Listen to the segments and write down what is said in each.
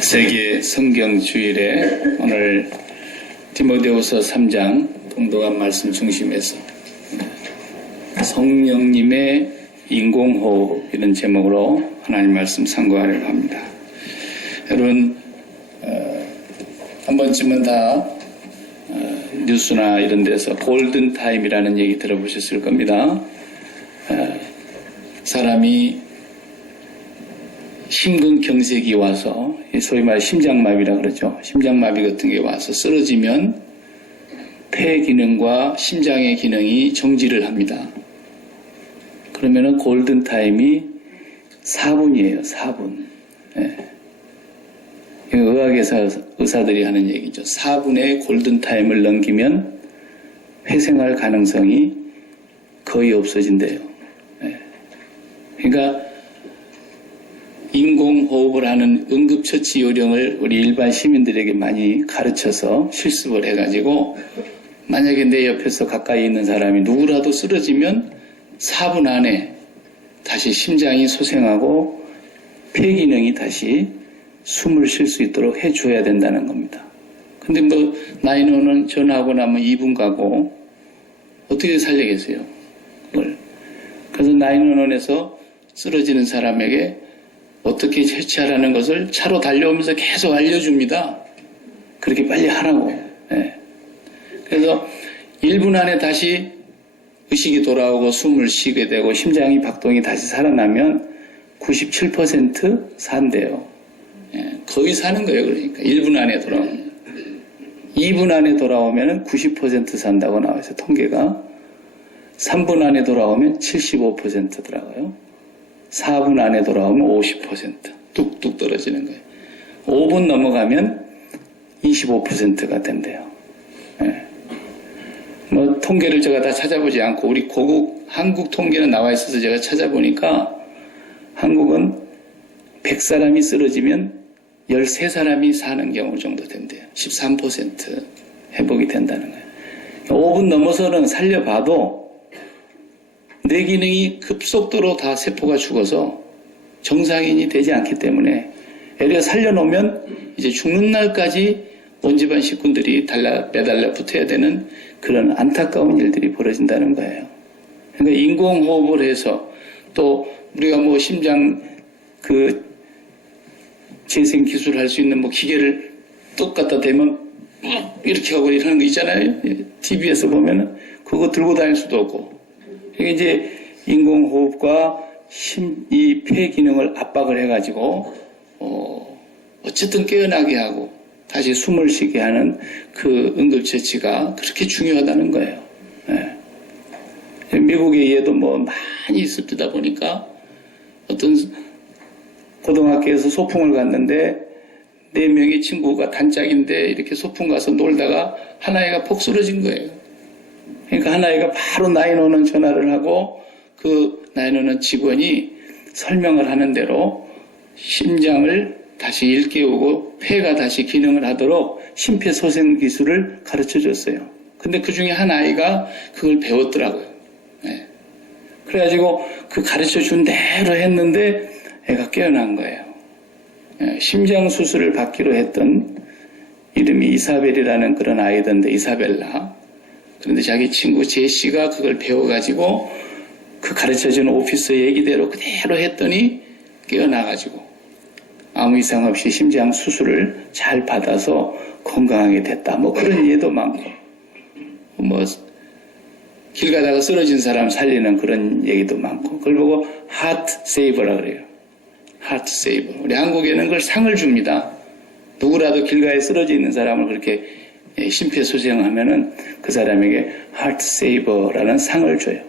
세계 성경주일에 오늘 디모데후서 3장 동독한 말씀 중심에서 성령님의 인공호흡 이런 제목으로 하나님 말씀 상고하려고 합니다. 여러분 한 번쯤은 다 뉴스나 이런 데서 골든타임이라는 얘기 들어보셨을 겁니다. 사람이 심근경색이 와서 소위 말해 심장마비라 그러죠. 심장마비 같은 게 와서 쓰러지면 폐 기능과 심장의 기능이 정지를 합니다. 그러면은 골든타임이 4분이에요. 4분. 네. 의학에서 의사들이 하는 얘기죠. 4분의 골든타임을 넘기면 회생할 가능성이 거의 없어진대요. 네. 그러니까 인공호흡을 하는 응급처치 요령을 우리 일반 시민들에게 많이 가르쳐서 실습을 해가지고 만약에 내 옆에서 가까이 있는 사람이 누구라도 쓰러지면 4분 안에 다시 심장이 소생하고 폐 기능이 다시 숨을 쉴 수 있도록 해줘야 된다는 겁니다. 근데 뭐 911 전화하고 나면 2분 가고 어떻게 살리겠어요? 그걸. 그래서 911에서 쓰러지는 사람에게 어떻게 채취하라는 것을 차로 달려오면서 계속 알려줍니다. 그렇게 빨리 하라고. 네. 그래서 1분 안에 다시 의식이 돌아오고 숨을 쉬게 되고 심장이 박동이 다시 살아나면 97% 산대요. 네. 거의 사는 거예요. 그러니까 1분 안에 돌아오면. 2분 안에 돌아오면 90% 산다고 나와 있어요. 통계가. 3분 안에 돌아오면 75%더라고요. 4분 안에 돌아오면 50% 뚝뚝 떨어지는 거예요. 5분 넘어가면 25%가 된대요. 네. 뭐 통계를 제가 다 찾아보지 않고 우리 고국 한국 통계는 나와 있어서 제가 찾아보니까 한국은 100사람이 쓰러지면 13사람이 사는 경우 정도 된대요. 13% 회복이 된다는 거예요. 5분 넘어서는 살려봐도 뇌 기능이 급속도로 다 세포가 죽어서 정상인이 되지 않기 때문에 애를 살려놓으면 이제 죽는 날까지 온 집안 식구들이 매달려 붙어야 되는 그런 안타까운 일들이 벌어진다는 거예요. 그러니까 인공호흡을 해서 또 우리가 뭐 심장 재생 기술을 할 수 있는 뭐 기계를 뚝 갖다 대면 이렇게 하고 이러는 거 있잖아요. TV에서 보면은 그거 들고 다닐 수도 없고. 이게 이제 인공호흡과 이 폐 기능을 압박을 해가지고 어쨌든 깨어나게 하고 다시 숨을 쉬게 하는 그 응급처치가 그렇게 중요하다는 거예요. 네. 미국에 얘도 뭐 많이 있었다 보니까 어떤 고등학교에서 소풍을 갔는데 4명의 친구가 단짝인데 이렇게 소풍 가서 놀다가 한 아이가 폭 쓰러진 거예요. 그러니까 한 아이가 바로 911 전화를 하고 그 911 직원이 설명을 하는 대로 심장을 다시 일깨우고 폐가 다시 기능을 하도록 심폐소생 기술을 가르쳐 줬어요. 근데 그 중에 한 아이가 그걸 배웠더라고요. 네. 그래가지고 그 가르쳐 준 대로 했는데 애가 깨어난 거예요. 네. 심장 수술을 받기로 했던 이름이 이사벨이라는 그런 아이던데 이사벨라. 그런데 자기 친구 제시가 그걸 배워가지고 그 가르쳐준 오피서 얘기대로 그대로 했더니 깨어나가지고 아무 이상 없이 심장 수술을 잘 받아서 건강하게 됐다. 뭐 그런 예도 많고 뭐 길 가다가 쓰러진 사람 살리는 그런 얘기도 많고 그걸 보고 하트 세이버라 그래요. 하트 세이버. 우리 한국에는 그걸 상을 줍니다. 누구라도 길가에 쓰러져 있는 사람을 그렇게 심폐소생하면은 그 사람에게 하트 세이버라는 상을 줘요.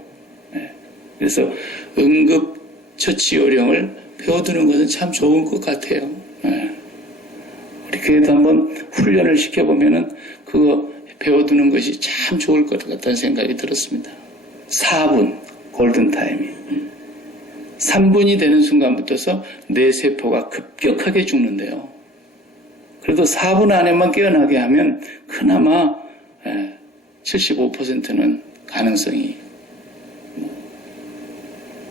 그래서 응급처치 요령을 배워두는 것은 참 좋은 것 같아요. 우리 교회도 한번 훈련을 시켜보면은 그거 배워두는 것이 참 좋을 것 같다는 생각이 들었습니다. 4분 골든타임이 3분이 되는 순간부터서 뇌 세포가 급격하게 죽는데요. 그래도 4분 안에만 깨어나게 하면 그나마 75%는 가능성이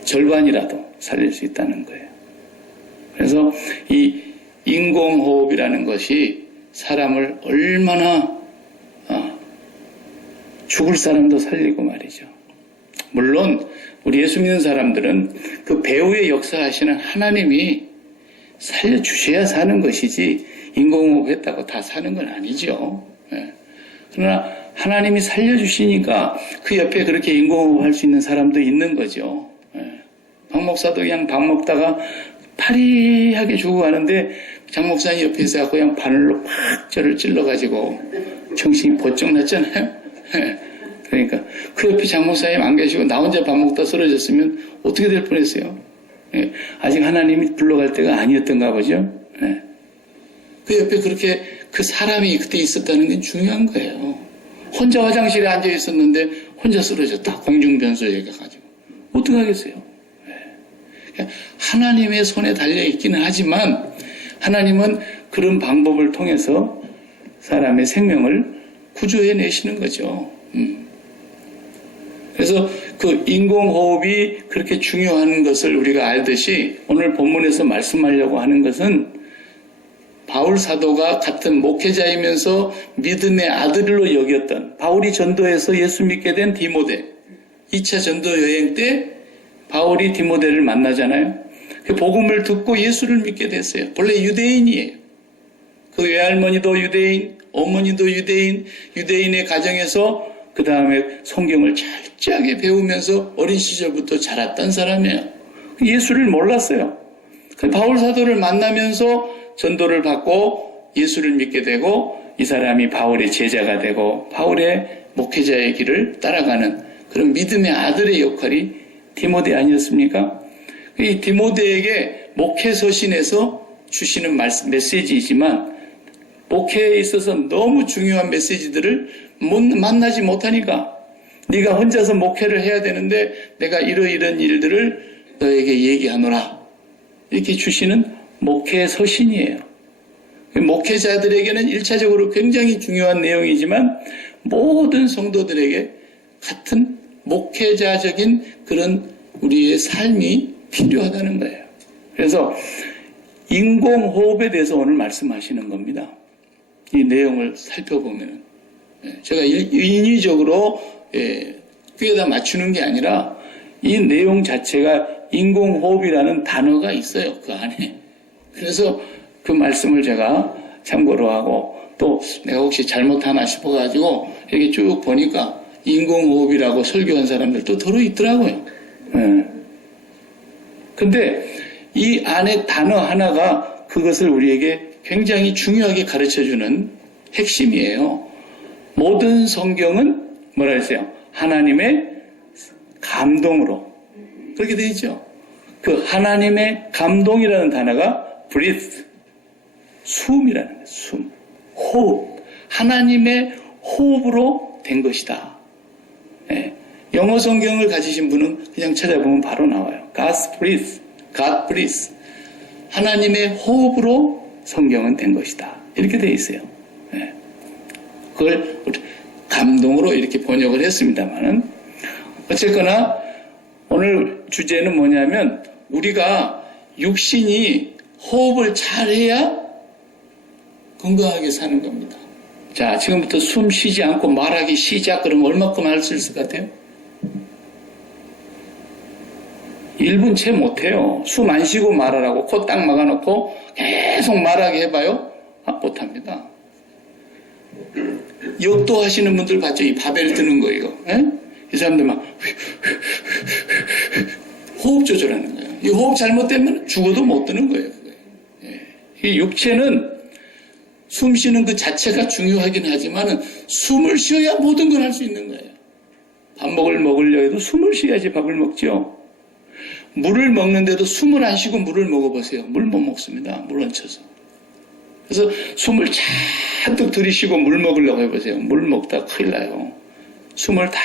절반이라도 살릴 수 있다는 거예요. 그래서 이 인공호흡이라는 것이 사람을 얼마나 죽을 사람도 살리고 말이죠. 물론 우리 예수 믿는 사람들은 그 배후에 역사하시는 하나님이 살려주셔야 사는 것이지 인공호흡 했다고 다 사는 건 아니죠. 그러나 하나님이 살려주시니까 그 옆에 그렇게 인공호흡 할 수 있는 사람도 있는 거죠. 박 목사도 그냥 밥 먹다가 파리하게 죽어가는데 장 목사님 옆에서 그냥 바늘로 팍 저를 찔러가지고 정신이 번쩍 났잖아요. 그러니까 그 옆에 장 목사님 안 계시고 나 혼자 밥 먹다 쓰러졌으면 어떻게 될 뻔했어요. 아직 하나님이 불러갈 때가 아니었던가 보죠. 그 옆에 그렇게 그 사람이 그때 있었다는 게 중요한 거예요. 혼자 화장실에 앉아 있었는데 혼자 쓰러졌다. 공중변소에 가가지고 어떻게 하겠어요? 하나님의 손에 달려 있기는 하지만 하나님은 그런 방법을 통해서 사람의 생명을 구조해 내시는 거죠. 그래서 그 인공호흡이 그렇게 중요한 것을 우리가 알듯이 오늘 본문에서 말씀하려고 하는 것은 바울 사도가 같은 목회자이면서 믿음의 아들로 여겼던 바울이 전도해서 예수 믿게 된 디모데 2차 전도 여행 때 바울이 디모데를 만나잖아요. 그 복음을 듣고 예수를 믿게 됐어요. 원래 유대인이에요. 그 외할머니도 유대인, 어머니도 유대인, 유대인의 가정에서 그 다음에 성경을 철저하게 배우면서 어린 시절부터 자랐던 사람이에요. 예수를 몰랐어요. 그 바울 사도를 만나면서 전도를 받고 예수를 믿게 되고 이 사람이 바울의 제자가 되고 바울의 목회자의 길을 따라가는 그런 믿음의 아들의 역할이 디모데 아니었습니까? 이 디모데에게 목회 서신에서 주시는 메시지이지만 목회에 있어서 너무 중요한 메시지들을 만나지 못하니까 네가 혼자서 목회를 해야 되는데 내가 이러이런 일들을 너에게 얘기하노라 이렇게 주시는 목회 서신이에요. 목회자들에게는 1차적으로 굉장히 중요한 내용이지만 모든 성도들에게 같은 목회자적인 그런 우리의 삶이 필요하다는 거예요. 그래서 인공호흡에 대해서 오늘 말씀하시는 겁니다. 이 내용을 살펴보면 제가 인위적으로 꾀에다 맞추는 게 아니라 이 내용 자체가 인공호흡이라는 단어가 있어요. 그 안에. 그래서 그 말씀을 제가 참고로 하고 또 내가 혹시 잘못하나 싶어가지고 이렇게 쭉 보니까 인공호흡이라고 설교한 사람들도 들어있더라고요. 근데 이 안에 단어 하나가 그것을 우리에게 굉장히 중요하게 가르쳐주는 핵심이에요. 모든 성경은 뭐라 했어요? 하나님의 감동으로. 그렇게 되어 있죠. 그 하나님의 감동이라는 단어가 breath, 숨이라는 거예요. 숨, 호흡. 하나님의 호흡으로 된 것이다. 영어 성경을 가지신 분은 그냥 찾아보면 바로 나와요. God's breath, God breath. 하나님의 호흡으로 성경은 된 것이다. 이렇게 되어 있어요. 그걸 감동으로 이렇게 번역을 했습니다만은 어쨌거나 오늘 주제는 뭐냐면 우리가 육신이 호흡을 잘해야 건강하게 사는 겁니다. 자, 지금부터 숨 쉬지 않고 말하기 시작 그러면 얼마큼 할 수 있을 것 같아요? 1분 채 못해요. 숨 안 쉬고 말하라고 코 딱 막아놓고 계속 말하게 해봐요? 못합니다. 역도 하시는 분들 봤죠? 이 바벨 드는 거 이거. 이 사람들 막 호흡 조절하는 거예요. 이 호흡 잘못되면 죽어도 못 드는 거예요. 이 육체는 숨 쉬는 그 자체가 중요하긴 하지만 숨을 쉬어야 모든 걸 할 수 있는 거예요. 밥 먹으려 해도 숨을 쉬어야지 밥을 먹죠. 물을 먹는데도 숨을 안 쉬고 물을 먹어보세요. 물 못 먹습니다. 물 얹혀서. 그래서 숨을 잔뜩 들이쉬고 물 먹으려고 해보세요. 물 먹다 큰일 나요. 숨을 다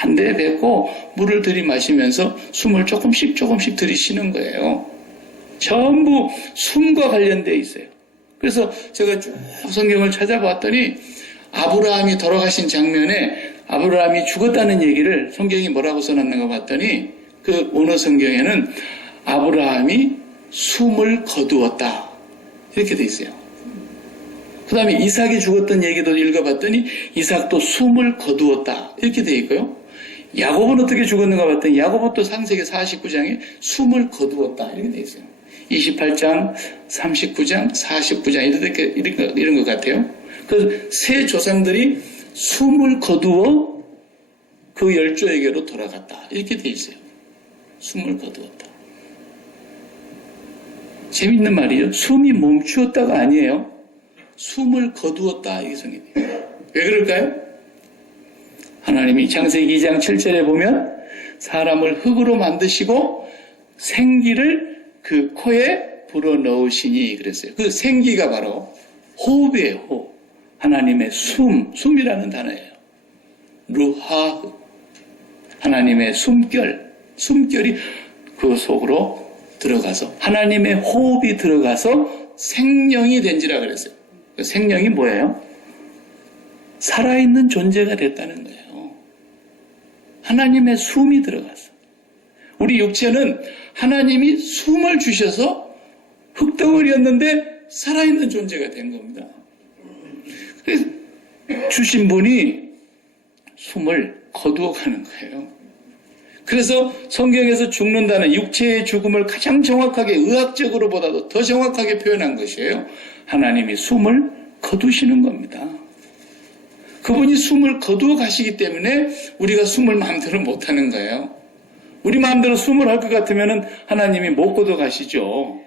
한 대 뱉고 물을 들이마시면서 숨을 조금씩 들이쉬는 거예요. 전부 숨과 관련되어 있어요. 그래서 제가 쭉 성경을 찾아봤더니 아브라함이 돌아가신 장면에 아브라함이 죽었다는 얘기를 성경이 뭐라고 써놨는가 봤더니 그 원어 성경에는 아브라함이 숨을 거두었다 이렇게 돼 있어요. 그 다음에 이삭이 죽었던 얘기도 읽어봤더니 이삭도 숨을 거두었다 이렇게 돼 있고요. 야곱은 어떻게 죽었는가 봤더니 야곱은 또 창세기 49장에 숨을 거두었다 이렇게 돼 있어요. 28장, 39장, 49장 이런 것 같아요. 그 세 조상들이 숨을 거두어 그 열조에게로 돌아갔다 이렇게 돼 있어요. 숨을 거두었다. 재밌는 말이에요. 숨이 멈추었다가 아니에요. 숨을 거두었다 이게 성경이에요. 왜 그럴까요? 하나님이 창세기 2장 7절에 보면 사람을 흙으로 만드시고 생기를 그 코에 불어넣으시니 그랬어요. 그 생기가 바로 호흡이에요. 호흡. 하나님의 숨이라는 단어예요. 루하, 하나님의 숨결이 그 속으로 들어가서 하나님의 호흡이 들어가서 생명이 된지라 그랬어요. 그 생명이 뭐예요? 살아있는 존재가 됐다는 거예요. 하나님의 숨이 들어갔어. 우리 육체는 하나님이 숨을 주셔서 흙덩어리였는데 살아있는 존재가 된 겁니다. 그래서 주신 분이 숨을 거두어 가는 거예요. 그래서 성경에서 죽는다는 육체의 죽음을 가장 정확하게 의학적으로보다도 더 정확하게 표현한 것이에요. 하나님이 숨을 거두시는 겁니다. 그분이 숨을 거두어 가시기 때문에 우리가 숨을 마음대로 못하는 거예요. 우리 마음대로 숨을 할 것 같으면 하나님이 못 거두어 가시죠.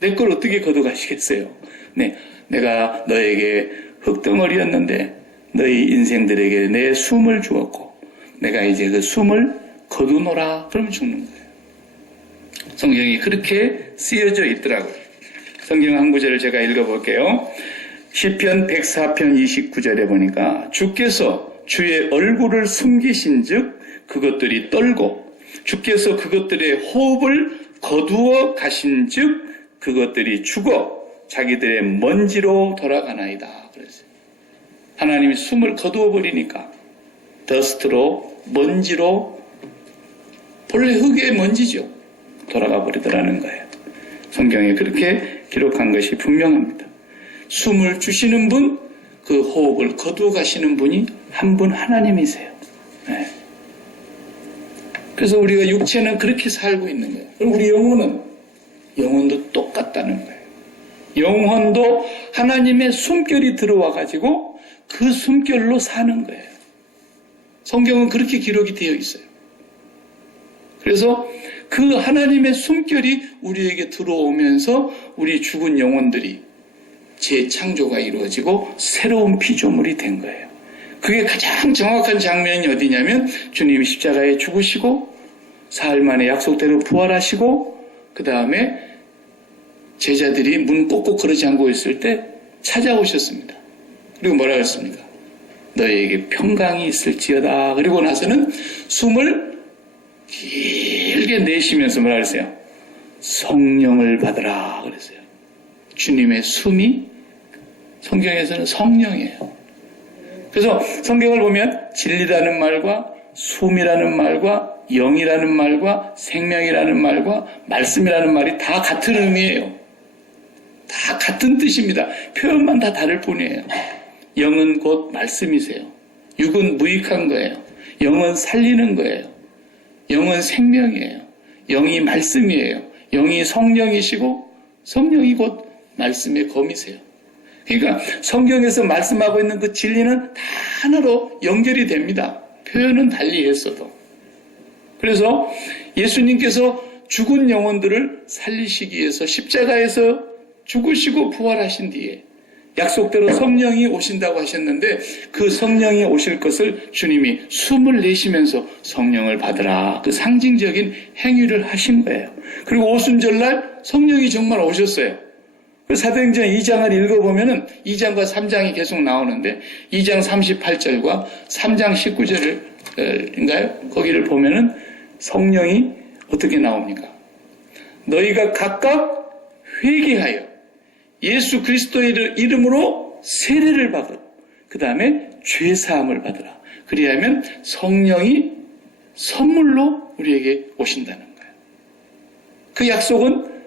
내 걸 어떻게 거두어 가시겠어요? 네, 내가 너에게 흙덩어리였는데 너희 인생들에게 내 숨을 주었고 내가 이제 그 숨을 거두노라 그러면 죽는 거예요. 성경이 그렇게 쓰여져 있더라고요. 성경 한 구절을 제가 읽어볼게요. 시편 104편 29절에 보니까 주께서 주의 얼굴을 숨기신 즉 그것들이 떨고 주께서 그것들의 호흡을 거두어 가신 즉 그것들이 죽어 자기들의 먼지로 돌아가나이다 그랬어요. 하나님이 숨을 거두어 버리니까 더스트로 먼지로 본래 흙의 먼지죠. 돌아가 버리더라는 거예요. 성경에 그렇게 기록한 것이 분명합니다. 숨을 주시는 분, 그 호흡을 거두어 가시는 분이 한 분 하나님이세요. 네. 그래서 우리가 육체는 그렇게 살고 있는 거예요. 그럼 우리 영혼도 똑같다는 거예요. 영혼도 하나님의 숨결이 들어와 가지고 그 숨결로 사는 거예요. 성경은 그렇게 기록이 되어 있어요. 그래서 그 하나님의 숨결이 우리에게 들어오면서 우리 죽은 영혼들이 재창조가 이루어지고 새로운 피조물이 된 거예요. 그게 가장 정확한 장면이 어디냐면 주님이 십자가에 죽으시고 사흘 만에 약속대로 부활하시고 그 다음에 제자들이 문 꼭꼭 걸어 잠고 있을 때 찾아오셨습니다. 그리고 뭐라 그랬습니까? 너희에게 평강이 있을지어다. 그리고 나서는 숨을 길게 내쉬면서 뭐라 그랬어요? 성령을 받으라 그랬어요. 주님의 숨이 성경에서는 성령이에요. 그래서 성경을 보면 진리라는 말과 숨이라는 말과 영이라는 말과 생명이라는 말과 말씀이라는 말이 다 같은 의미예요. 다 같은 뜻입니다. 표현만 다 다를 뿐이에요. 영은 곧 말씀이세요. 육은 무익한 거예요. 영은 살리는 거예요. 영은 생명이에요. 영이 말씀이에요. 영이 성령이시고 성령이 곧 말씀의 검이세요. 그러니까 성경에서 말씀하고 있는 그 진리는 다 하나로 연결이 됩니다. 표현은 달리 했어도. 그래서 예수님께서 죽은 영혼들을 살리시기 위해서 십자가에서 죽으시고 부활하신 뒤에 약속대로 성령이 오신다고 하셨는데 그 성령이 오실 것을 주님이 숨을 내쉬면서 성령을 받으라 그 상징적인 행위를 하신 거예요. 그리고 오순절날 성령이 정말 오셨어요. 그 사도행전 2장을 읽어보면은 2장과 3장이 계속 나오는데 2장 38절과 3장 19절인가요? 거기를 보면은 성령이 어떻게 나옵니까? 너희가 각각 회개하여 예수 그리스도의 이름으로 세례를 받으라. 그 다음에 죄사함을 받으라. 그리하면 성령이 선물로 우리에게 오신다는 거예요. 그 약속은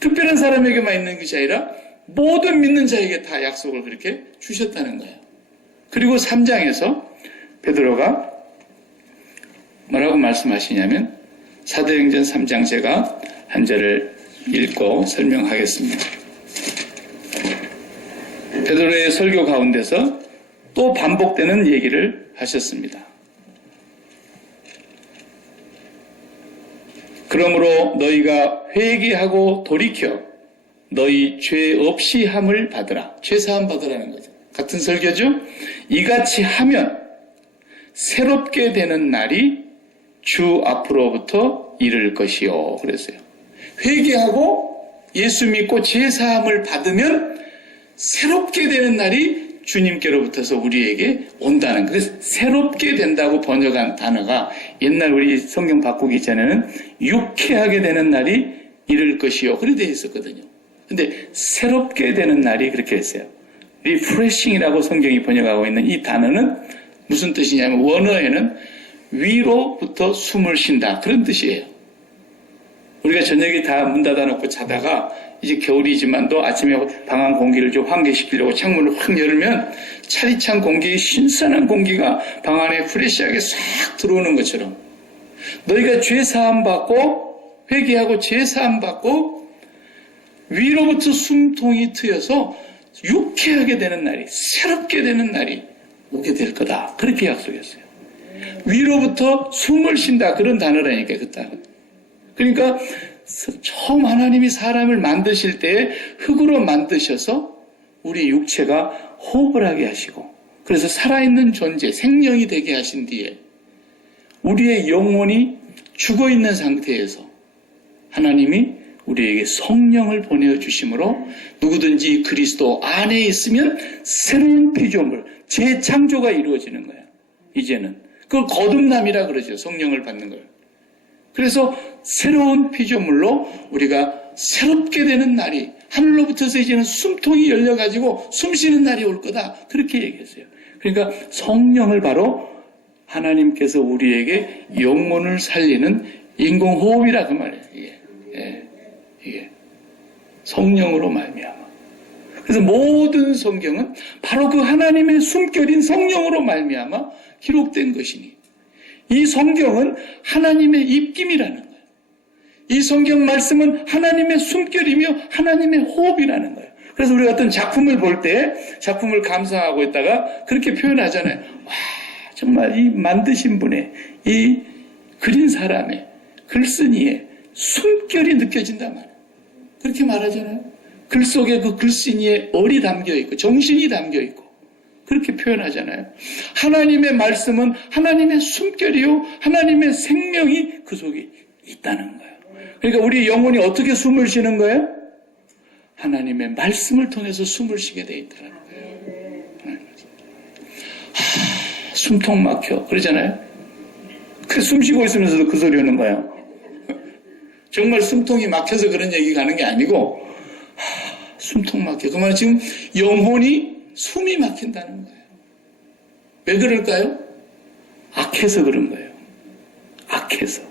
특별한 사람에게만 있는 것이 아니라 모든 믿는 자에게 다 약속을 그렇게 주셨다는 거예요. 그리고 3장에서 베드로가 뭐라고 말씀하시냐면 사도행전 3장 제가 한 절을 읽고 설명하겠습니다. 베드로의 설교 가운데서 또 반복되는 얘기를 하셨습니다. 그러므로 너희가 회개하고 돌이켜 너희 죄 없이 함을 받으라. 죄사함 받으라는 거죠. 같은 설교죠? 이같이 하면 새롭게 되는 날이 주 앞으로부터 이를 것이요. 그랬어요. 회개하고 예수 믿고 죄사함을 받으면 새롭게 되는 날이 주님께로부터서 우리에게 온다는 거예요. 그래서 새롭게 된다고 번역한 단어가 옛날 우리 성경 바꾸기 전에는 유쾌하게 되는 날이 이를 것이요. 그렇게 되어 있었거든요. 근데 새롭게 되는 날이 그렇게 했어요. 리프레싱이라고 성경이 번역하고 있는 이 단어는 무슨 뜻이냐면 원어에는 위로부터 숨을 쉰다. 그런 뜻이에요. 우리가 저녁에 다 문 닫아놓고 자다가 이제 겨울이지만도 아침에 방안 공기를 좀 환기시키려고 창문을 확 열면 차디찬 공기, 신선한 공기가 방 안에 프레시하게 싹 들어오는 것처럼 너희가 죄사함 받고 회개하고 죄사함 받고 위로부터 숨통이 트여서 유쾌하게 되는 날이, 새롭게 되는 날이 오게 될 거다. 그렇게 약속했어요. 위로부터 숨을 쉰다. 그런 단어라니까, 그 단어. 그러니까 처음 하나님이 사람을 만드실 때 흙으로 만드셔서 우리 육체가 호흡을 하게 하시고 그래서 살아있는 존재, 생명이 되게 하신 뒤에 우리의 영혼이 죽어있는 상태에서 하나님이 우리에게 성령을 보내주심으로 누구든지 그리스도 안에 있으면 새로운 피조물, 재창조가 이루어지는 거예요. 이제는. 그걸 거듭남이라 그러죠. 성령을 받는 걸. 그래서 새로운 피조물로 우리가 새롭게 되는 날이 하늘로부터서 이제는 숨통이 열려가지고 숨쉬는 날이 올 거다. 그렇게 얘기했어요. 그러니까 성령을 바로 하나님께서 우리에게 영혼을 살리는 인공호흡이라 그 말이에요. 이게 성령으로 말미암아. 그래서 모든 성경은 바로 그 하나님의 숨결인 성령으로 말미암아 기록된 것이니 이 성경은 하나님의 입김이라는 거예요. 이 성경 말씀은 하나님의 숨결이며 하나님의 호흡이라는 거예요. 그래서 우리가 어떤 작품을 볼 때 작품을 감상하고 있다가 그렇게 표현하잖아요. 와, 정말 이 만드신 분의 이 그린 사람의 글쓴이의 숨결이 느껴진단 말이에요. 그렇게 말하잖아요. 글 속에 그 글쓴이의 얼이 담겨 있고 정신이 담겨 있고 그렇게 표현하잖아요. 하나님의 말씀은 하나님의 숨결이요 하나님의 생명이 그 속에 있다는 거예요. 그러니까 우리 영혼이 어떻게 숨을 쉬는 거예요? 하나님의 말씀을 통해서 숨을 쉬게 돼 있다는 거예요. 숨통 막혀 그러잖아요. 그 숨 쉬고 있으면서도 그 소리 하는 거예요. 정말 숨통이 막혀서 그런 얘기 가는 게 아니고 숨통 막혀. 그 말은 지금 영혼이 숨이 막힌다는 거예요. 왜 그럴까요? 악해서 그런 거예요. 악해서.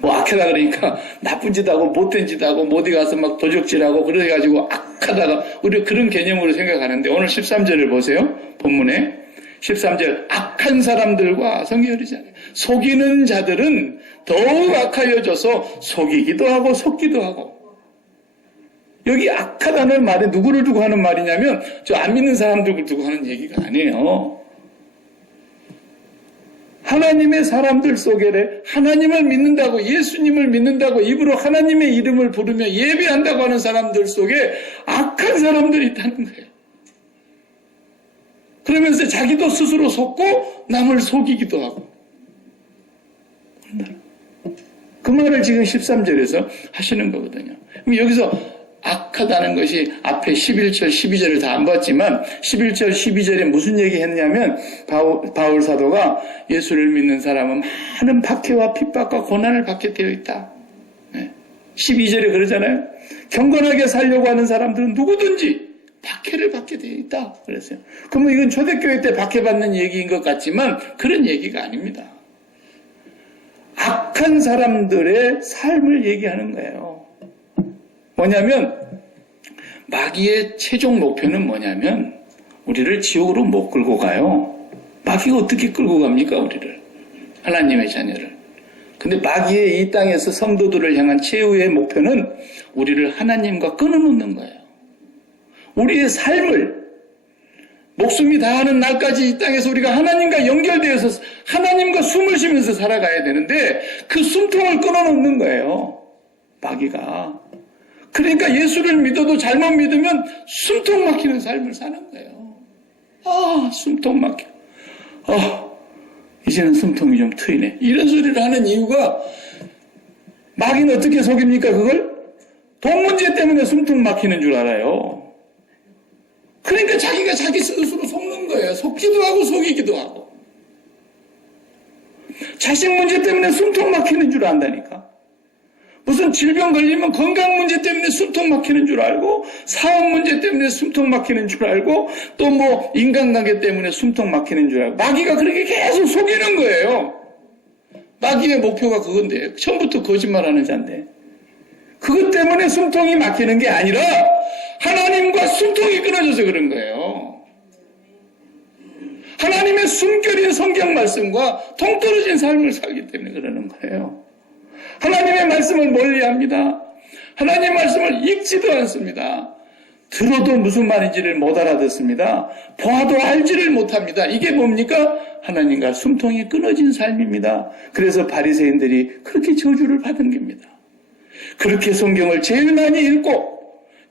뭐 악하다 그러니까 나쁜 짓 하고 못된 짓 하고 어디 가서 막 도적질하고 그래가지고 악하다가 우리가 그런 개념으로 생각하는데 오늘 13절을 보세요. 본문에 13절 악한 사람들과 성경이 그러잖아요. 속이는 자들은 더욱 악하여져서 속이기도 하고 속기도 하고 여기 악하다는 말이 누구를 두고 하는 말이냐면 저 안 믿는 사람들을 두고 하는 얘기가 아니에요. 하나님의 사람들 속에 하나님을 믿는다고 예수님을 믿는다고 입으로 하나님의 이름을 부르며 예배한다고 하는 사람들 속에 악한 사람들이 있다는 거예요. 그러면서 자기도 스스로 속고 남을 속이기도 하고 그 말을 지금 13절에서 하시는 거거든요. 그럼 여기서 악하다는 것이 앞에 11절, 12절을 다 안 봤지만 11절, 12절에 무슨 얘기 했냐면 바울 사도가 예수를 믿는 사람은 많은 박해와 핍박과 고난을 받게 되어 있다. 12절에 그러잖아요. 경건하게 살려고 하는 사람들은 누구든지 박해를 받게 되어 있다. 그랬어요. 그러면 이건 초대교회 때 박해받는 얘기인 것 같지만 그런 얘기가 아닙니다. 악한 사람들의 삶을 얘기하는 거예요. 뭐냐면 마귀의 최종 목표는 뭐냐면 우리를 지옥으로 못 끌고 가요. 마귀가 어떻게 끌고 갑니까, 우리를? 하나님의 자녀를. 근데 마귀의 이 땅에서 성도들을 향한 최후의 목표는 우리를 하나님과 끊어놓는 거예요. 우리의 삶을 목숨이 다하는 날까지 이 땅에서 우리가 하나님과 연결되어서 하나님과 숨을 쉬면서 살아가야 되는데 그 숨통을 끊어놓는 거예요. 마귀가. 그러니까 예수를 믿어도 잘못 믿으면 숨통 막히는 삶을 사는 거예요. 숨통 막혀. 이제는 숨통이 좀 트이네. 이런 소리를 하는 이유가 마귀는 어떻게 속입니까, 그걸? 돈 문제 때문에 숨통 막히는 줄 알아요. 그러니까 자기가 자기 스스로 속는 거예요. 속기도 하고 속이기도 하고. 자식 문제 때문에 숨통 막히는 줄 안다니까. 무슨 질병 걸리면 건강 문제 때문에 숨통 막히는 줄 알고, 사업 문제 때문에 숨통 막히는 줄 알고, 또 뭐 인간관계 때문에 숨통 막히는 줄 알고, 마귀가 그렇게 계속 속이는 거예요. 마귀의 목표가 그건데, 처음부터 거짓말하는 자인데, 그것 때문에 숨통이 막히는 게 아니라 하나님과 숨통이 끊어져서 그런 거예요. 하나님의 숨결인 성경 말씀과 동떨어진 삶을 살기 때문에 그러는 거예요. 하나님의 말씀을 멀리합니다. 하나님의 말씀을 읽지도 않습니다. 들어도 무슨 말인지를 못 알아듣습니다. 보아도 알지를 못합니다. 이게 뭡니까? 하나님과 숨통이 끊어진 삶입니다. 그래서 바리새인들이 그렇게 저주를 받은 겁니다. 그렇게 성경을 제일 많이 읽고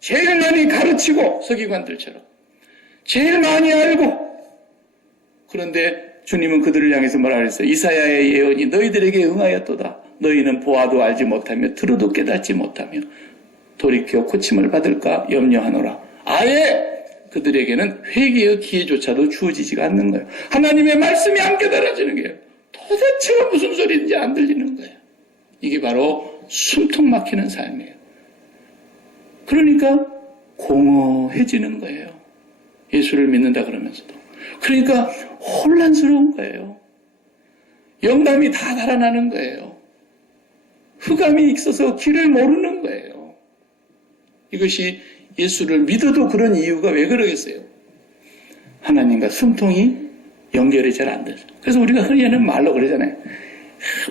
제일 많이 가르치고 서기관들처럼 제일 많이 알고, 그런데 주님은 그들을 향해서 뭐라 그랬어요? 이사야의 예언이 너희들에게 응하였도다. 너희는 보아도 알지 못하며 들어도 깨닫지 못하며 돌이켜 고침을 받을까 염려하노라. 아예 그들에게는 회개의 기회조차도 주어지지가 않는 거예요. 하나님의 말씀이 안 깨달아지는 거예요. 도대체가 무슨 소리인지 안 들리는 거예요. 이게 바로 숨통 막히는 삶이에요. 그러니까 공허해지는 거예요. 예수를 믿는다 그러면서도. 그러니까 혼란스러운 거예요. 영감이 다 달아나는 거예요. 흑암이 있어서 길을 모르는 거예요. 이것이 예수를 믿어도 그런 이유가 왜 그러겠어요? 하나님과 숨통이 연결이 잘 안 돼서. 그래서 우리가 흔히 하는 말로 그러잖아요.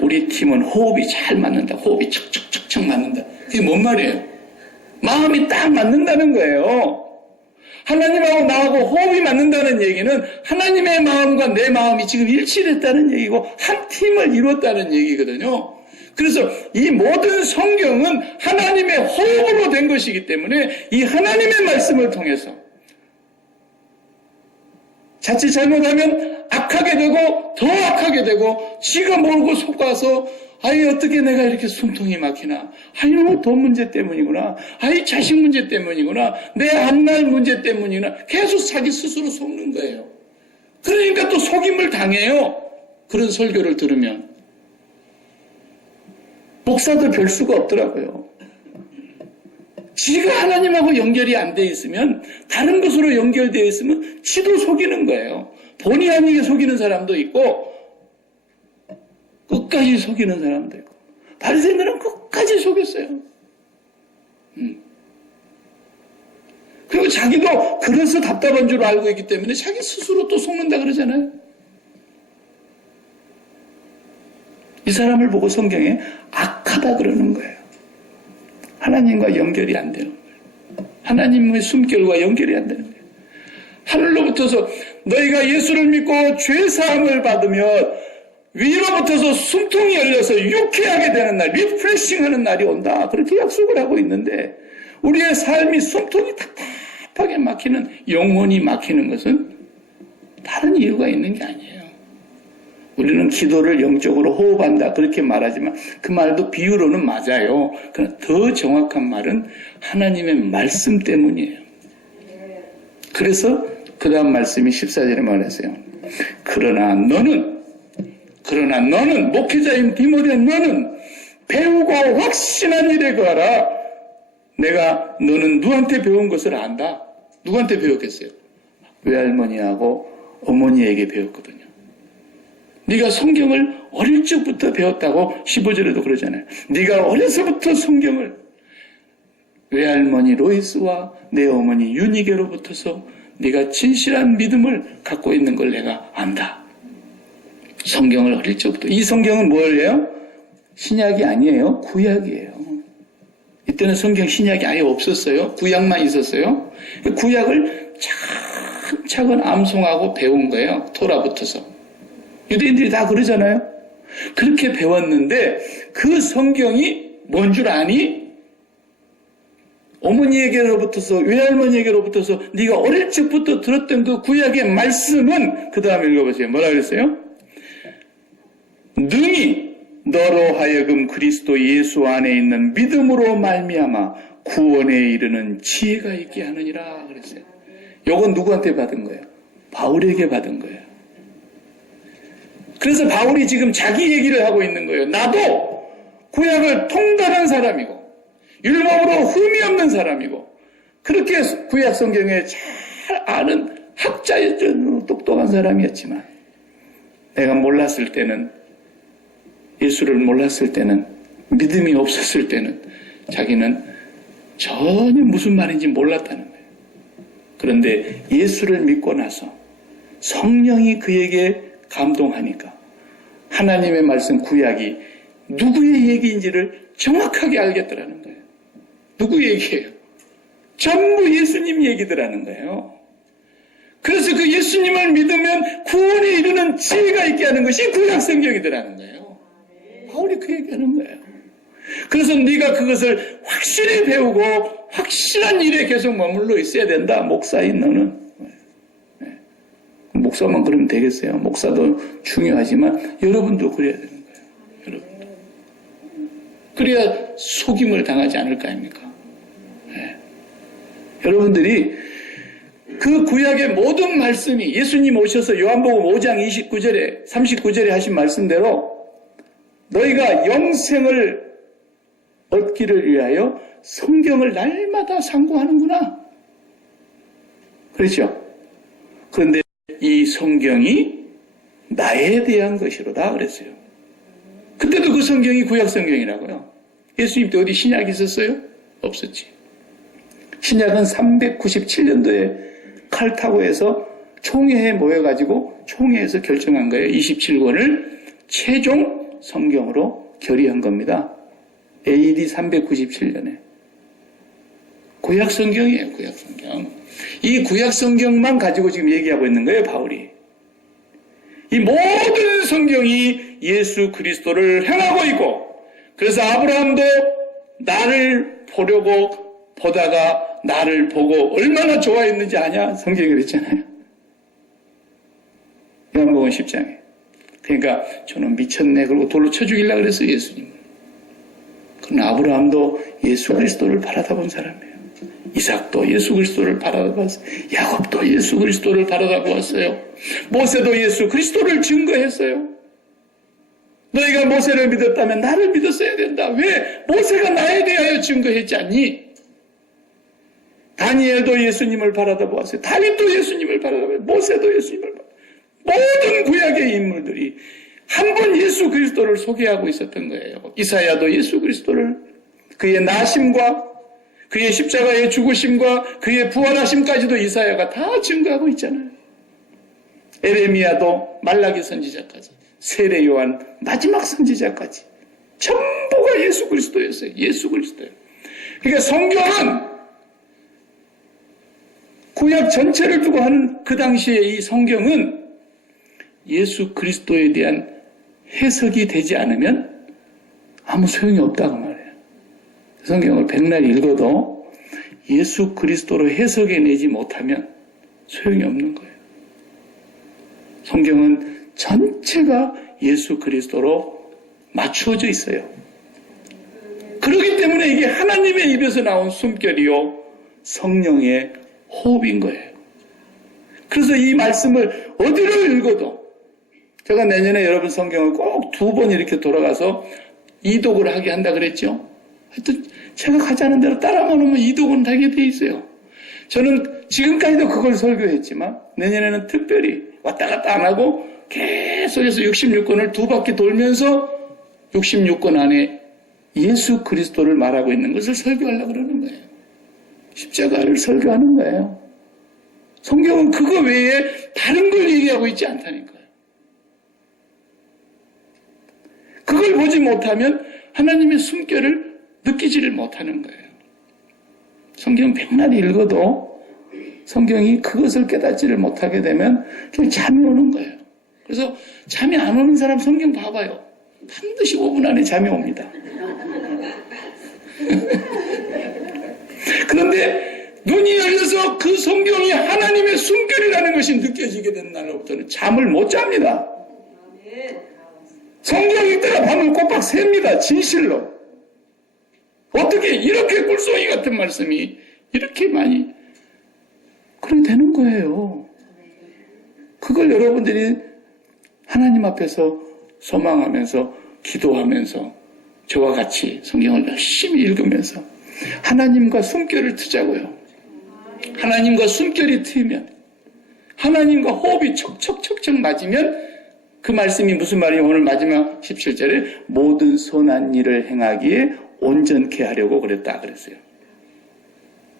우리 팀은 호흡이 잘 맞는다. 호흡이 척척척척 맞는다. 그게 뭔 말이에요? 마음이 딱 맞는다는 거예요. 하나님하고 나하고 호흡이 맞는다는 얘기는 하나님의 마음과 내 마음이 지금 일치했다는 얘기고 한 팀을 이뤘다는 얘기거든요. 그래서 이 모든 성경은 하나님의 호흡으로 된 것이기 때문에 이 하나님의 말씀을 통해서 자칫 잘못하면 악하게 되고 더 악하게 되고 지가 모르고 속아서 아이 어떻게 내가 이렇게 숨통이 막히나, 아이 뭐 돈 문제 때문이구나, 아이 자식 문제 때문이구나, 내 앞날 문제 때문이구나, 계속 자기 스스로 속는 거예요. 그러니까 또 속임을 당해요. 그런 설교를 들으면. 목사도 별 수가 없더라고요. 지가 하나님하고 연결이 안 돼 있으면, 다른 것으로 연결되어 있으면 지도 속이는 거예요. 본의 아니게 속이는 사람도 있고 끝까지 속이는 사람도 있고, 바리새인들은 끝까지 속였어요. 그리고 자기도 그래서 답답한 줄 알고 있기 때문에 자기 스스로 또 속는다 그러잖아요. 이 사람을 보고 성경에 악하다 그러는 거예요. 하나님과 연결이 안 되는 거예요. 하나님의 숨결과 연결이 안 되는 거예요. 하늘로부터서 너희가 예수를 믿고 죄사함을 받으면 위로부터서 숨통이 열려서 유쾌하게 되는 날, 리프레싱하는 날이 온다. 그렇게 약속을 하고 있는데 우리의 삶이 숨통이 답답하게 막히는, 영혼이 막히는 것은 다른 이유가 있는 게 아니에요. 우리는 기도를 영적으로 호흡한다 그렇게 말하지만 그 말도 비유로는 맞아요. 그러나 더 정확한 말은 하나님의 말씀 때문이에요. 그래서 그 다음 말씀이 14절에 말했어요. 그러나 너는 목회자인 디모데, 너는 배우고 확신한 일에 거하라. 너는 누구한테 배운 것을 안다. 누구한테 배웠겠어요? 외할머니하고 어머니에게 배웠거든요. 네가 성경을 어릴 적부터 배웠다고 15절에도 그러잖아요. 네가 어려서부터 성경을 외할머니 로이스와 내 어머니 유니게로부터서 네가 진실한 믿음을 갖고 있는 걸 내가 안다. 성경을 어릴 적부터. 이 성경은 뭐예요? 신약이 아니에요. 구약이에요. 이때는 성경 신약이 아예 없었어요. 구약만 있었어요. 구약을 차근차근 암송하고 배운 거예요. 토라부터서. 유대인들이 다 그러잖아요. 그렇게 배웠는데 그 성경이 뭔 줄 아니? 어머니에게로부터서 외할머니에게로부터서 네가 어릴 적부터 들었던 그 구약의 말씀은 그 다음에 읽어보세요. 뭐라 그랬어요? 능히 너로 하여금 그리스도 예수 안에 있는 믿음으로 말미암아 구원에 이르는 지혜가 있게 하느니라 그랬어요. 요건 누구한테 받은 거예요? 바울에게 받은 거예요. 그래서 바울이 지금 자기 얘기를 하고 있는 거예요. 나도 구약을 통달한 사람이고 율법으로 흠이 없는 사람이고 그렇게 구약 성경에 잘 아는 학자였죠. 똑똑한 사람이었지만 내가 몰랐을 때는 예수를 몰랐을 때는 믿음이 없었을 때는 자기는 전혀 무슨 말인지 몰랐다는 거예요. 그런데 예수를 믿고 나서 성령이 그에게 감동하니까 하나님의 말씀 구약이 누구의 얘기인지를 정확하게 알겠더라는 거예요. 누구 얘기예요? 전부 예수님 얘기더라는 거예요. 그래서 그 예수님을 믿으면 구원에 이르는 지혜가 있게 하는 것이 구약 성경이더라는 거예요. 바울이 그 얘기하는 거예요. 그래서 네가 그것을 확실히 배우고 확실한 일에 계속 머물러 있어야 된다. 목사인 너는. 목사만 그러면 되겠어요? 목사도 중요하지만 여러분도 그래야 되는 거예요. 여러분도. 그래야 속임을 당하지 않을 거 아닙니까? 네. 여러분들이 그 구약의 모든 말씀이 예수님 오셔서 요한복음 5장 29절에 39절에 하신 말씀대로 너희가 영생을 얻기를 위하여 성경을 날마다 상고하는구나. 그렇죠? 그런데 이 성경이 나에 대한 것이로다 그랬어요. 그때도 그 성경이 구약 성경이라고요. 예수님 때 어디 신약이 있었어요? 없었지. 신약은 397년도에 칼타고에서 총회에 모여가지고 총회에서 결정한 거예요. 27권을 최종 성경으로 결의한 겁니다. AD 397년에. 구약 성경이에요. 구약 성경. 이 구약 성경만 가지고 지금 얘기하고 있는 거예요. 바울이. 이 모든 성경이 예수 그리스도를 향하고 있고 그래서 아브라함도 나를 보려고 보다가 나를 보고 얼마나 좋아했는지 아냐? 성경이 그랬잖아요. 요한복음 10장에. 그러니까 저는 미쳤네. 그리고 돌로 쳐 죽이려고 그랬어요. 예수님. 그러나 아브라함도 예수 그리스도를 바라다 본 사람이에요. 이삭도 예수 그리스도를 바라다 봤어요. 야곱도 예수 그리스도를 바라다 보았어요. 모세도 예수 그리스도를 증거했어요. 너희가 모세를 믿었다면 나를 믿었어야 된다. 왜? 모세가 나에 대하여 증거했지 않니? 다니엘도 예수님을 바라다 보았어요. 다윗도 예수님을 바라다 보았어요. 모세도 예수님을 바라다 보았어요. 모든 구약의 인물들이 한 번 예수 그리스도를 소개하고 있었던 거예요. 이사야도 예수 그리스도를 그의 나심과 그의 십자가의 죽으심과 그의 부활하심까지도 이사야가 다 증거하고 있잖아요. 에레미야도 말라기 선지자까지 세례 요한 마지막 선지자까지 전부가 예수 그리스도였어요. 예수 그리스도예요. 그러니까 성경은 구약 전체를 두고 하는 그 당시에 이 성경은 예수 그리스도에 대한 해석이 되지 않으면 아무 소용이 없다고 말해요. 성경을 백날 읽어도 예수 그리스도로 해석해내지 못하면 소용이 없는 거예요. 성경은 전체가 예수 그리스도로 맞추어져 있어요. 그렇기 때문에 이게 하나님의 입에서 나온 숨결이요 성령의 호흡인 거예요. 그래서 이 말씀을 어디로 읽어도 제가 내년에 여러분 성경을 꼭 2번 이렇게 돌아가서 이독을 하게 한다 그랬죠. 하여튼 제가 가지 않은 대로 따라만 오면 이독은 하게 돼 있어요. 저는 지금까지도 그걸 설교했지만 내년에는 특별히 왔다 갔다 안 하고 계속해서 66권을 2바퀴 돌면서 66권 안에 예수 그리스도를 말하고 있는 것을 설교하려고 그러는 거예요. 십자가를 설교하는 거예요. 성경은 그거 외에 다른 걸 얘기하고 있지 않다니까요. 그걸 보지 못하면 하나님의 숨결을 느끼지를 못하는 거예요. 성경 백날 읽어도 성경이 그것을 깨닫지를 못하게 되면 그냥 잠이 오는 거예요. 그래서 잠이 안 오는 사람 성경 봐봐요. 반드시 5분 안에 잠이 옵니다. 그런데 눈이 열려서 그 성경이 하나님의 숨결이라는 것이 느껴지게 된 날로부터는 잠을 못 잡니다. 성경 읽다가 밤을 꼬박 셉니다. 진실로. 어떻게 이렇게 꿀송이 같은 말씀이 이렇게 많이 그렇게 되는 거예요. 그걸 여러분들이 하나님 앞에서 소망하면서 기도하면서 저와 같이 성경을 열심히 읽으면서 하나님과 숨결을 트자고요. 하나님과 숨결이 트이면 하나님과 호흡이 척척척척 맞으면 그 말씀이 무슨 말이에요? 오늘 마지막 17절에 모든 선한 일을 행하기에 온전케 하려고 그랬다 그랬어요.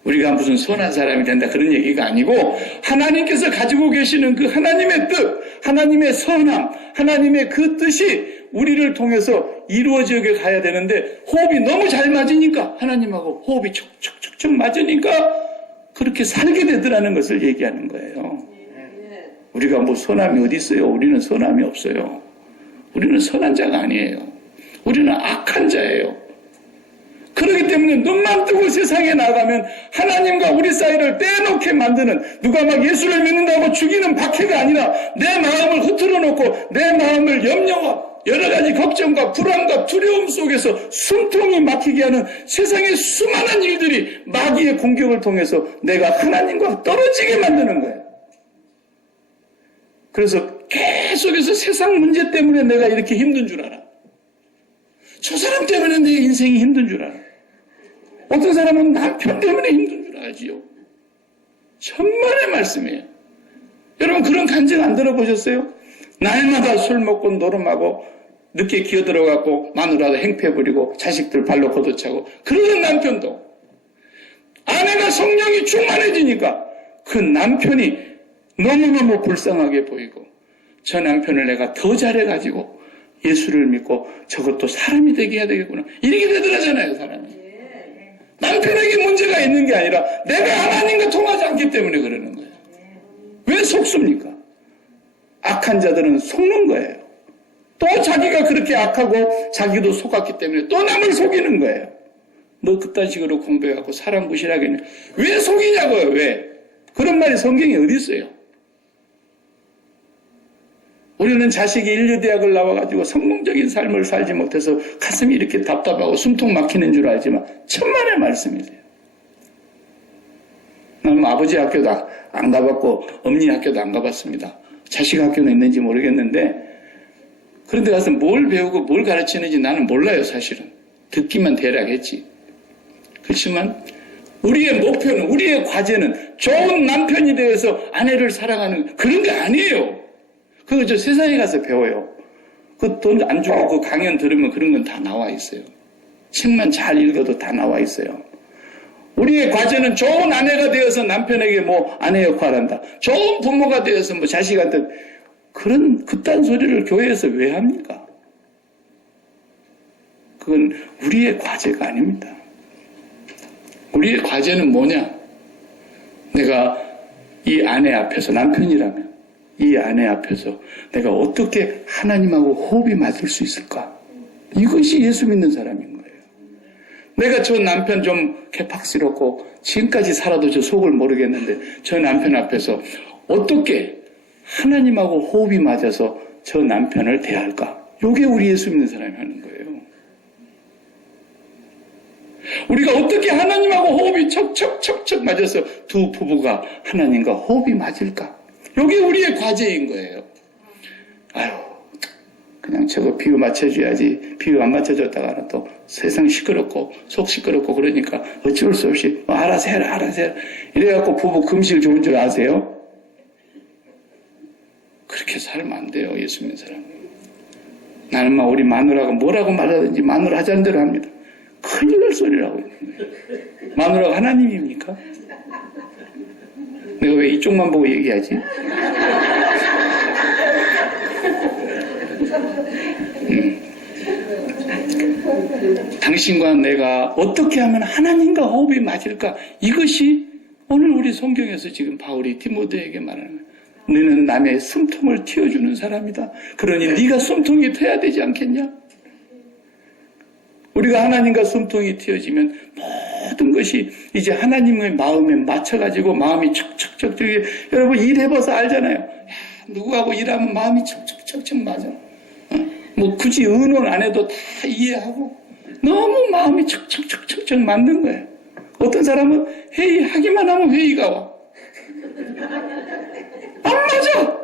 우리가 무슨 선한 사람이 된다 그런 얘기가 아니고 하나님께서 가지고 계시는 그 하나님의 뜻, 하나님의 선함, 하나님의 그 뜻이 우리를 통해서 이루어져 가야 되는데 호흡이 너무 잘 맞으니까 하나님하고 호흡이 척척척척 맞으니까 그렇게 살게 되더라는 것을 얘기하는 거예요. 우리가 뭐 선함이 어디 있어요? 우리는 선함이 없어요. 우리는 선한 자가 아니에요. 우리는 악한 자예요. 그렇기 때문에 눈만 뜨고 세상에 나가면 하나님과 우리 사이를 떼놓게 만드는 누가 막 예수를 믿는다고 죽이는 박해가 아니라 내 마음을 흐트러 놓고 내 마음을 염려와 여러 가지 걱정과 불안과 두려움 속에서 숨통이 막히게 하는 세상의 수많은 일들이 마귀의 공격을 통해서 내가 하나님과 떨어지게 만드는 거예요. 그래서 계속해서 세상 문제 때문에 내가 이렇게 힘든 줄 알아. 저 사람 때문에 내 인생이 힘든 줄 알아. 어떤 사람은 남편 때문에 힘든 줄 알지요. 천만의 말씀이에요. 여러분 그런 간증 안 들어보셨어요? 날마다 술 먹고 노름하고 늦게 기어들어가고 마누라도 행패 부리고 자식들 발로 걷어차고 그러던 남편도 아내가 성령이 충만해지니까 그 남편이 너무너무 불쌍하게 보이고 저 남편을 내가 더 잘해가지고 예수를 믿고 저것도 사람이 되게 해야 되겠구나 이렇게 되더라잖아요. 사람이 남편에게 문제가 있는 게 아니라 내가 하나님과 통하지 않기 때문에 그러는 거예요. 왜 속습니까? 악한 자들은 속는 거예요. 또 자기가 그렇게 악하고 자기도 속았기 때문에 또 남을 속이는 거예요. 너 그딴 식으로 공부해갖고 사람 무시하겠냐. 왜 속이냐고요. 왜? 그런 말이 성경에 어디 있어요. 우리는 자식이 인류대학을 나와가지고 성공적인 삶을 살지 못해서 가슴이 이렇게 답답하고 숨통 막히는 줄 알지만 천만의 말씀이세요. 나는 아버지 학교도 안 가봤고 어머니 학교도 안 가봤습니다. 자식 학교는 있는지 모르겠는데 그런데 가서 뭘 배우고 뭘 가르치는지 나는 몰라요. 사실은 듣기만 대략 했지. 그렇지만 우리의 목표는 우리의 과제는 좋은 남편이 되어서 아내를 사랑하는 그런 게 아니에요. 그거 저 세상에 가서 배워요. 그 돈 안 주고 그 강연 들으면 그런 건 다 나와 있어요. 책만 잘 읽어도 다 나와 있어요. 우리의 과제는 좋은 아내가 되어서 남편에게 뭐 아내 역할을 한다. 좋은 부모가 되어서 뭐 자식한테 그런 그딴 소리를 교회에서 왜 합니까? 그건 우리의 과제가 아닙니다. 우리의 과제는 뭐냐? 내가 이 아내 앞에서 남편이라면 이 아내 앞에서 내가 어떻게 하나님하고 호흡이 맞을 수 있을까? 이것이 예수 믿는 사람인 거예요. 내가 저 남편 좀 개팍스럽고 지금까지 살아도 저 속을 모르겠는데 저 남편 앞에서 어떻게 하나님하고 호흡이 맞아서 저 남편을 대할까? 이게 우리 예수 믿는 사람이 하는 거예요. 우리가 어떻게 하나님하고 호흡이 척척척척 맞아서 두 부부가 하나님과 호흡이 맞을까? 이게 우리의 과제인 거예요. 아유, 그냥 저거 비유 맞춰줘야지. 비유 안 맞춰줬다가는 또 세상 시끄럽고 속 시끄럽고 그러니까 어쩔 수 없이 알아서 해라 알아서 해라. 이래갖고 부부 금실 좋은 줄 아세요? 그렇게 살면 안 돼요. 예수 믿는 사람. 나는 막 우리 마누라가 뭐라고 말하든지 마누라 하자는 대로 합니다. 큰일 날 소리라고 있는 거예요. 마누라가 하나님입니까? 내가 왜 이쪽만 보고 얘기하지? 당신과 내가 어떻게 하면 하나님과 호흡이 맞을까? 이것이 오늘 우리 성경에서 지금 바울이 디모데에게 말하는 거예요. 너는 남의 숨통을 틔워주는 사람이다. 그러니 네가 숨통이 트여야 되지 않겠냐? 우리가 하나님과 숨통이 틔워지면 모든 것이 이제 하나님의 마음에 맞춰가지고 마음이 척척척 여러분 일해봐서 알잖아요. 야, 누구하고 일하면 마음이 척척척척 맞아. 뭐 굳이 의논 안 해도 다 이해하고 너무 마음이 척척척척 맞는 거예요. 어떤 사람은 회의하기만 하면 회의가 와. 안 맞아.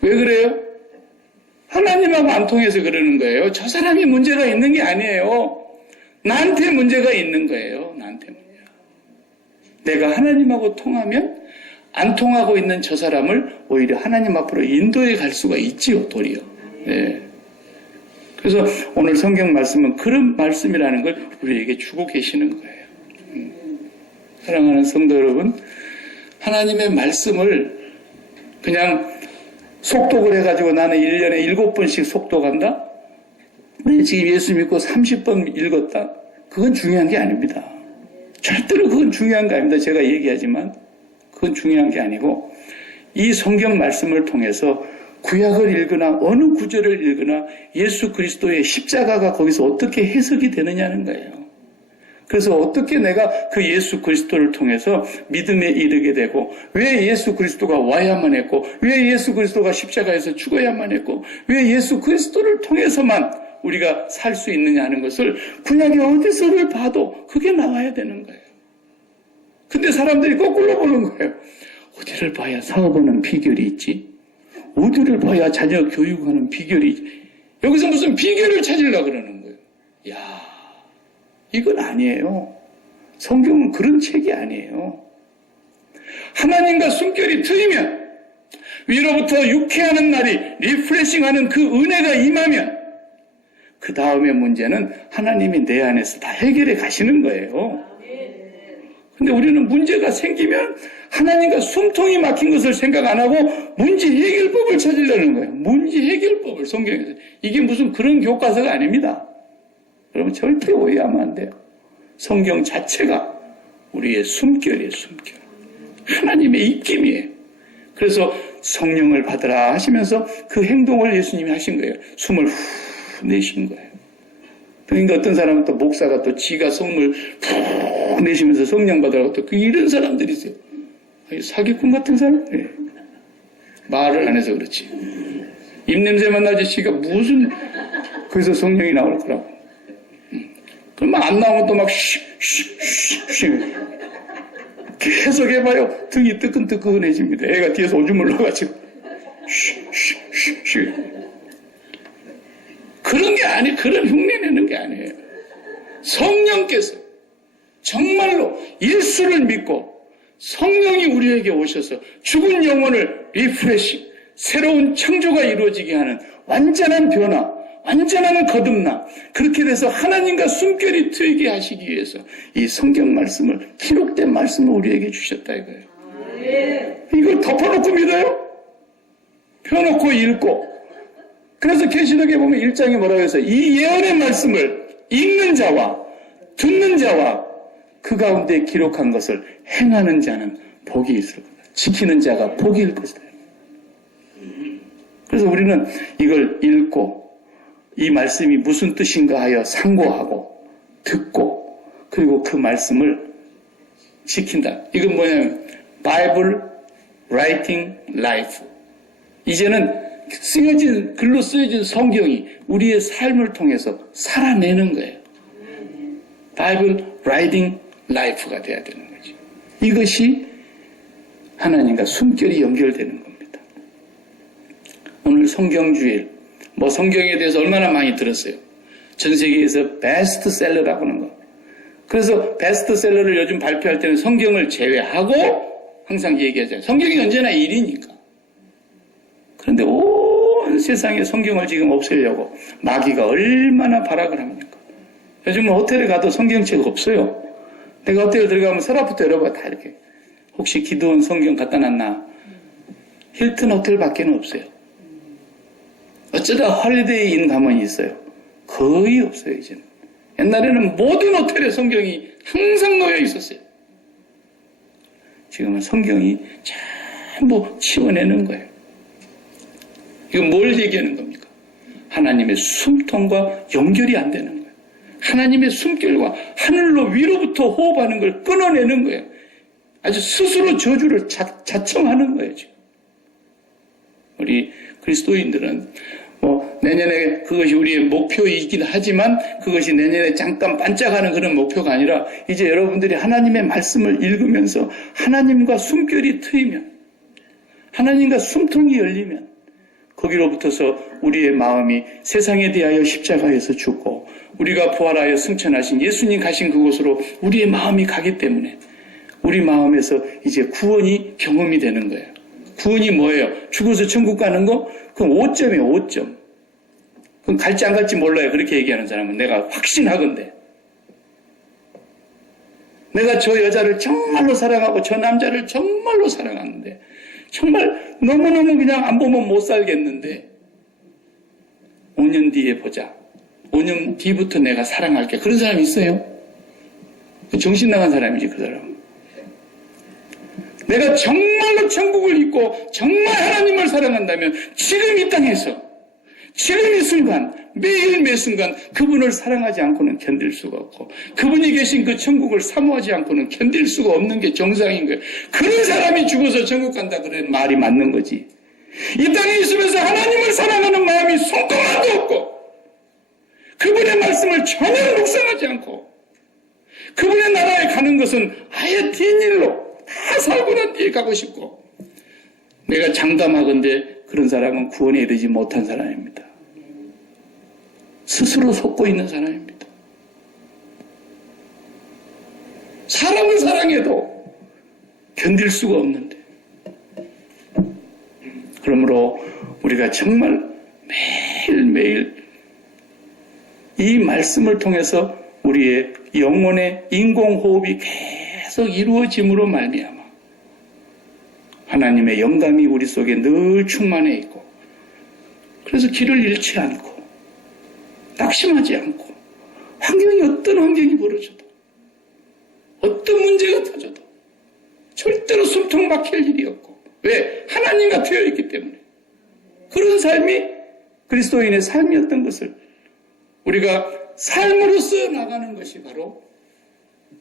왜 그래요? 하나님하고 안 통해서 그러는 거예요. 저 사람이 문제가 있는 게 아니에요. 나한테 문제가 있는 거예요. 나한테 문제가. 내가 하나님하고 통하면 안 통하고 있는 저 사람을 오히려 하나님 앞으로 인도해 갈 수가 있지요. 도리어. 네. 그래서 오늘 성경 말씀은 그런 말씀이라는 걸 우리에게 주고 계시는 거예요. 사랑하는 성도 여러분, 하나님의 말씀을 그냥 속독을 해가지고 나는 1년에 7번씩 속독한다? 네, 지금 예수 믿고 30번 읽었다? 그건 중요한 게 아닙니다. 절대로 그건 중요한 게 아닙니다. 제가 얘기하지만 그건 중요한 게 아니고 이 성경 말씀을 통해서 구약을 읽거나 어느 구절을 읽거나 예수 그리스도의 십자가가 거기서 어떻게 해석이 되느냐는 거예요. 그래서 어떻게 내가 그 예수 그리스도를 통해서 믿음에 이르게 되고 왜 예수 그리스도가 와야만 했고 왜 예수 그리스도가 십자가에서 죽어야만 했고 왜 예수 그리스도를 통해서만 우리가 살 수 있느냐 하는 것을 구약의 어디서를 봐도 그게 나와야 되는 거예요. 근데 사람들이 거꾸로 보는 거예요. 어디를 봐야 사업하는 비결이 있지? 어디를 봐야 자녀 교육하는 비결이 있지? 여기서 무슨 비결을 찾으려고 그러는 거예요. 야, 이건 아니에요. 성경은 그런 책이 아니에요. 하나님과 숨결이 트이면 위로부터 유쾌하는 날이 리프레싱하는 그 은혜가 임하면 그 다음의 문제는 하나님이 내 안에서 다 해결해 가시는 거예요. 근데 우리는 문제가 생기면 하나님과 숨통이 막힌 것을 생각 안 하고 문제 해결법을 찾으려는 거예요. 문제 해결법을 성경에서. 이게 무슨 그런 교과서가 아닙니다. 여러분 절대 오해하면 안 돼요. 성경 자체가 우리의 숨결이에요. 숨결. 하나님의 입김이에요. 그래서 성령을 받으라 하시면서 그 행동을 예수님이 하신 거예요. 숨을 후 내신 거예요. 그러니까 어떤 사람은 또 목사가 또 지가 숨을 푹 내쉬면서 성령 받으라고 또 이런 사람들이 있어요. 사기꾼 같은 사람들이에요. 말을 안 해서 그렇지. 입냄새만 나지 지가 무슨 거기서 성령이 나올 거라고. 그러면 안 나오면 또 막 쉬쉬쉬 계속 해봐요. 등이 뜨끈뜨끈해집니다. 애가 뒤에서 오줌 흘러가지고 쉬쉬쉬 그런 게 아니, 그런 흉내내는 게 아니에요. 성령께서 정말로 예수를 믿고 성령이 우리에게 오셔서 죽은 영혼을 리프레싱, 새로운 창조가 이루어지게 하는 완전한 변화, 완전한 거듭남, 그렇게 돼서 하나님과 숨결이 트이게 하시기 위해서 이 성경 말씀을, 기록된 말씀을 우리에게 주셨다 이거예요. 이걸 덮어놓고 믿어요? 펴놓고 읽고. 그래서 계시록에 보면 1장에 뭐라고 해서 이 예언의 말씀을 읽는 자와 듣는 자와 그 가운데 기록한 것을 행하는 자는 복이 있을 거다. 지키는 자가 복일 것이다. 그래서 우리는 이걸 읽고 이 말씀이 무슨 뜻인가 하여 상고하고 듣고 그리고 그 말씀을 지킨다. 이건 뭐냐면 Bible Writing Life. 이제는 쓰여진 글로 쓰여진 성경이 우리의 삶을 통해서 살아내는 거예요. Bible Writing Life가 돼야 되는 거죠. 이것이 하나님과 숨결이 연결되는 겁니다. 오늘 성경주일, 뭐 성경에 대해서 얼마나 많이 들었어요. 전 세계에서 베스트셀러라고 하는 거. 그래서 베스트셀러를 요즘 발표할 때는 성경을 제외하고 항상 얘기하잖아요. 성경이 언제나 1위니까. 그런데 온 온 세상에 성경을 지금 없애려고 마귀가 얼마나 발악을 합니까? 요즘은 호텔에 가도 성경책 없어요. 내가 호텔에 들어가면 서랍부터 열어봐. 다 이렇게. 혹시 기도원 성경 갖다 놨나? 힐튼 호텔밖에는 없어요. 어쩌다 홀리데이 인 가면 있어요. 거의 없어요, 이제는. 옛날에는 모든 호텔에 성경이 항상 놓여 있었어요. 지금은 성경이 전부 치워내는 거예요. 이건 뭘 얘기하는 겁니까? 하나님의 숨통과 연결이 안 되는 거예요. 하나님의 숨결과 하늘로 위로부터 호흡하는 걸 끊어내는 거예요. 아주 스스로 저주를 자청하는 거예요, 지금. 우리 그리스도인들은 내년에 그것이 우리의 목표이긴 하지만 그것이 내년에 잠깐 반짝하는 그런 목표가 아니라 이제 여러분들이 하나님의 말씀을 읽으면서 하나님과 숨결이 트이면 하나님과 숨통이 열리면 거기로부터서 우리의 마음이 세상에 대하여 십자가에서 죽고 우리가 부활하여 승천하신 예수님 가신 그곳으로 우리의 마음이 가기 때문에 우리 마음에서 이제 구원이 경험이 되는 거예요. 구원이 뭐예요? 죽어서 천국 가는 거? 그럼 5점이에요, 5점. 그럼 갈지 안 갈지 몰라요. 그렇게 얘기하는 사람은 내가 확신하건대. 내가 저 여자를 정말로 사랑하고 저 남자를 정말로 사랑하는데 정말 너무너무 그냥 안 보면 못 살겠는데 5년 뒤에 보자. 5년 뒤부터 내가 사랑할게. 그런 사람이 있어요? 정신 나간 사람이지, 그 사람은. 내가 정말로 천국을 잊고 정말 하나님을 사랑한다면 지금 이 땅에서 지금 이 순간 매일 매 순간 그분을 사랑하지 않고는 견딜 수가 없고 그분이 계신 그 천국을 사모하지 않고는 견딜 수가 없는 게 정상인 거예요. 그런 사람이 죽어서 천국 간다 그래는 말이 맞는 거지. 이 땅에 있으면서 하나님을 사랑하는 마음이 손꼽만도 없고 그분의 말씀을 전혀 묵상하지 않고 그분의 나라에 가는 것은 아예 뒷일로 다 살고 난 뒤에 가고 싶고 내가 장담하건대 그런 사람은 구원에 이르지 못한 사람입니다. 스스로 속고 있는 사람입니다. 사람을 사랑해도 견딜 수가 없는데 그러므로 우리가 정말 매일매일 이 말씀을 통해서 우리의 영혼의 인공호흡이 계속 이루어짐으로 말미암아 하나님의 영감이 우리 속에 늘 충만해 있고 그래서 길을 잃지 않고 낙심하지 않고 환경이 어떤 환경이 벌어져도 어떤 문제가 터져도 절대로 숨통 막힐 일이 없고 왜? 하나님과 되어 있기 때문에 그런 삶이 그리스도인의 삶이었던 것을 우리가 삶으로써 나가는 것이 바로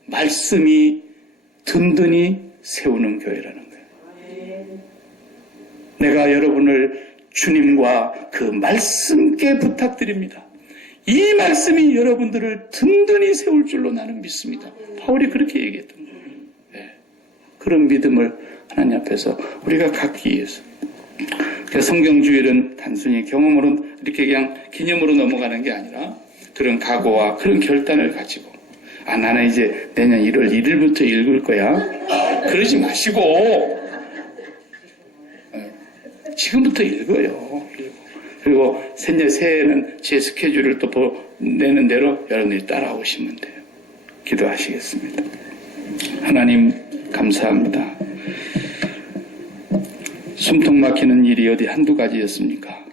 말씀이 든든히 세우는 교회라는 거예요. 내가 여러분을 주님과 그 말씀께 부탁드립니다. 이 말씀이 여러분들을 든든히 세울 줄로 나는 믿습니다. 바울이 그렇게 얘기했던 거예요. 네. 그런 믿음을 하나님 앞에서 우리가 갖기 위해서. 성경주일은 단순히 경험으로 이렇게 그냥 기념으로 넘어가는 게 아니라 그런 각오와 그런 결단을 가지고 나는 이제 내년 1월 1일부터 읽을 거야. 그러지 마시고 지금부터 읽어요. 그리고 새해에는 제 스케줄을 또 내는 대로 여러분들이 따라오시면 돼요. 기도하시겠습니다. 하나님 감사합니다. 숨통 막히는 일이 어디 한두 가지였습니까?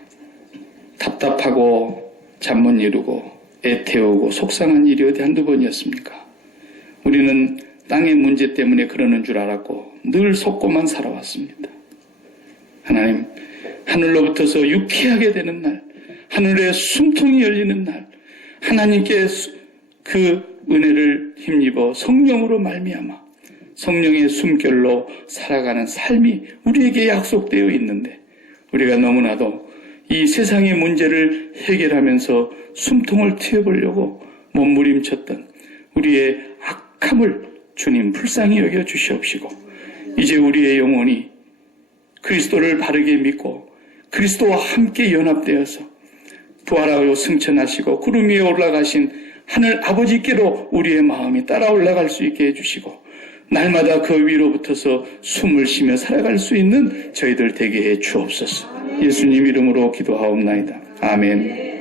답답하고 잠 못 이루고 애태우고 속상한 일이 어디 한두 번이었습니까? 우리는 땅의 문제 때문에 그러는 줄 알았고 늘 속고만 살아왔습니다. 하나님, 하늘로부터서 유쾌하게 되는 날, 하늘의 숨통이 열리는 날, 하나님께 그 은혜를 힘입어 성령으로 말미암아 성령의 숨결로 살아가는 삶이 우리에게 약속되어 있는데 우리가 너무나도 이 세상의 문제를 해결하면서 숨통을 틔워보려고 몸부림쳤던 우리의 악함을 주님 불쌍히 여겨 주시옵시고 이제 우리의 영혼이 그리스도를 바르게 믿고 그리스도와 함께 연합되어서 부활하여 승천하시고 구름 위에 올라가신 하늘 아버지께로 우리의 마음이 따라 올라갈 수 있게 해주시고 날마다 그 위로 붙어서 숨을 쉬며 살아갈 수 있는 저희들 되게 해 주옵소서. 예수님 이름으로 기도하옵나이다. 아멘.